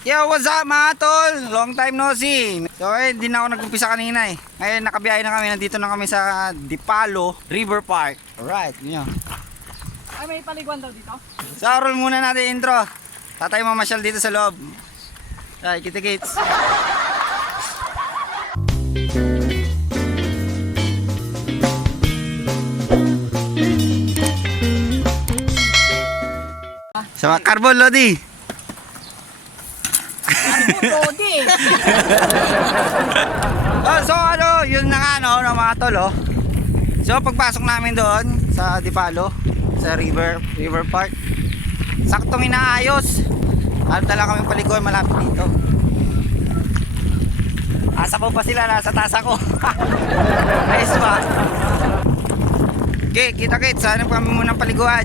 Yo, what's up mga tol? Long time no see. So di na ako nag-umpisa kanina eh. Ngayon nakabiyahe na kami, nandito na kami sa Dipalo River Park. Alright, yun. Ay, may paliguan daw dito? Sa roll muna natin intro. Tatay mamasyal dito sa loob. Ay, kita-kits. Sa carbon Lodi. Lodi. So ano, yun na nga no, ng mga tol oh. So pagpasok namin doon sa Dipalo, sa River Park, saktong inaayos. At dala kami paliguan malapit dito. Asa po pa sila, nasa tasa ko. Nice ba? Okay, kita-kits. Hanap kami muna paliguan.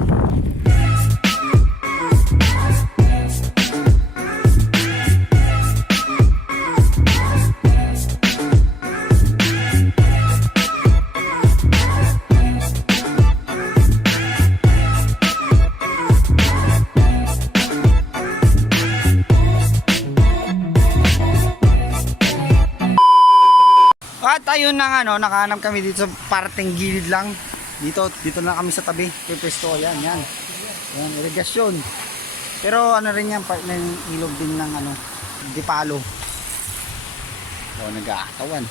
At ayun na nga no, nakahanap kami dito sa parteng gilid lang. Dito na kami sa tabi. Pwesto yan. Yan, irigasyon. Pero ano rin yan, part ng ilog din ng ano, Dipalo. So nag-aatawan.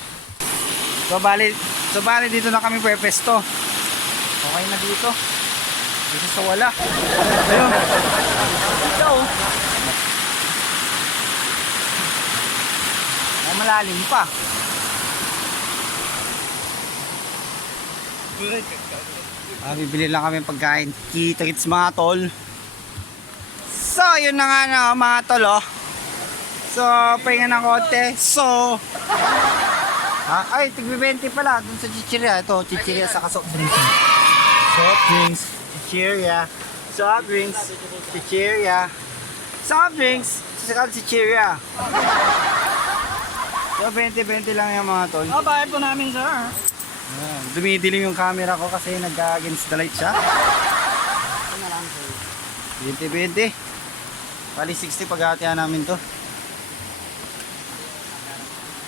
So bali dito na kami pwesto. Okay na dito. Dito sa wala. Ayun. Dito. Malalim pa. Bibili lang kami pagkain. Kita-kits mga tol. So yun na nga na mga tol oh. So pahinga ng konti. So ay tig-20 pala dun sa chichirya. Ito chichirya sa soft drinks. Soft drinks, chichirya. Soft drinks, chichirya. Soft drinks, saka chichirya. So 20-20 lang yung mga tol. Bayad po namin, sir. Dumidilim yung camera ko kasi nag-against the light siya. 20-20. Bali 60 paghatihan namin to.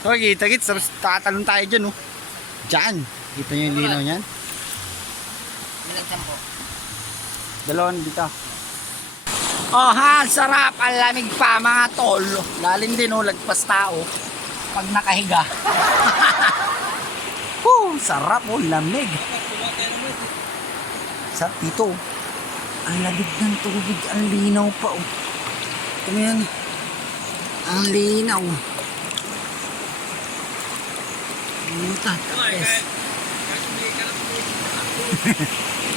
So kita-kits, tapos tatalon tayo dyan oh. Dyan, kita nyo yung linaw nyan. Nilagsan po. Dalawang dito. Oh ha, sarap, ang lamig pa mga tol. Lalim din oh, lagpas tao pag nakahiga. Sarap oh, lamig. Sarap dito. Ang lamig ng tubig, ang linaw pa oh. Ito yan. Ang linaw.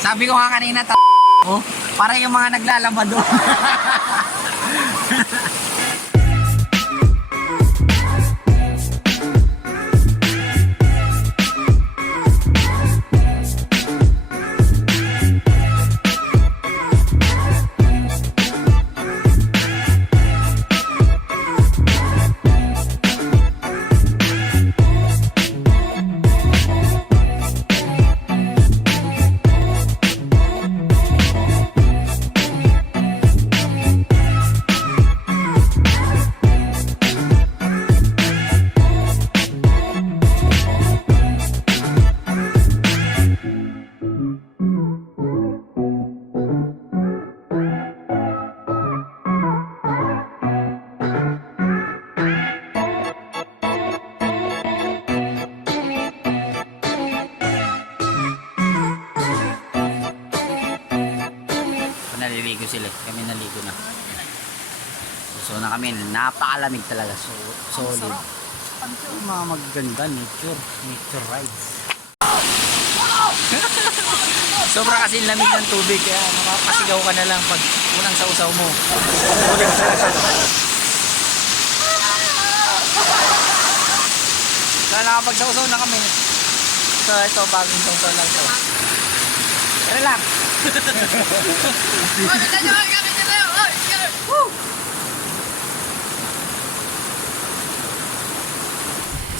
Sabi ko nga kanina oh, para yung mga naglalaba doon. Naliligo sila, kami naligo na. So na kami, napakalamig talaga. So solid. Mga magaganda, nature rides. Sobra kasi lamig ng tubig, kaya makakasigaw ka na lang pag unang sausaw mo. Kaya nakapag-sausaw na kami. So ito, bagong sausaw lang ito. Tara lang!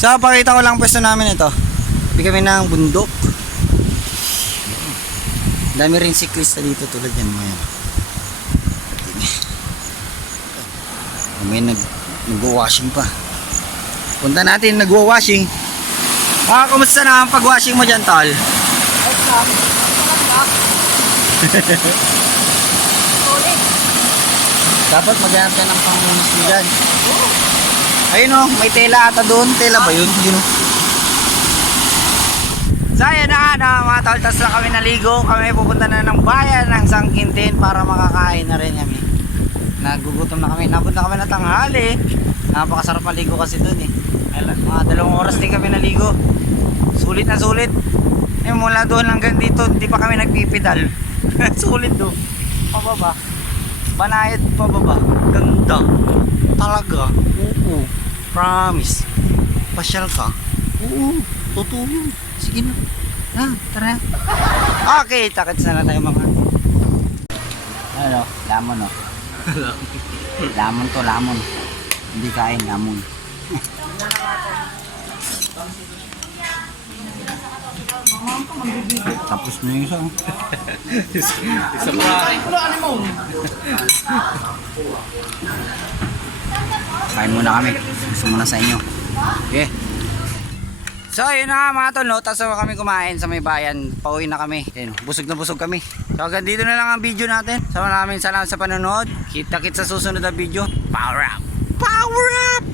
So pakita ko lang pwesto namin ito. Hindi kami ng bundok. Dami rin siklista dito tulad yan mo yan. May nag-washing pa. Punta natin, nag-washing. Kumusta na ang pag-washing mo dyan, tol? Dapat maghanap ka ng pangmunis mo dyan. Ayun o, may tela ata doon. Tela ba yun? Yun o. So ayan na mga tol, tas na kami naligo. Kami pupunta na ng bayan ng Quintin para makakain na rin kami. Nagugutom na kami. Napunta kami na tanghali. Napakasarap maligo kasi doon eh. Mga 2 oras din kami naligo. Sulit na sulit. Eh mula doon hanggang dito, hindi pa kami nagpipidal. Sulit doon. Pababa. Banayad pababa. Ganda. Talaga. Oo. Promise. Pasyal ka. Oo. Totoo yun. Sige na. Tara. Okay, takits na lang tayo mga. Ano, lamon oh. Lamon to, lamon. Hindi kain, lamon. Tapos na yung isa. Isa pa. Kain muna kami. Gusto muna sa inyo. Okay. So yun na nga mga tol, no? Tapos kami kumain sa may bayan. Pauwi na kami. Ayun, busog na busog kami. So hanggang dito na lang ang video natin. So maraming salamat sa panonood. Kita-kits sa susunod na video. Power up! Power up!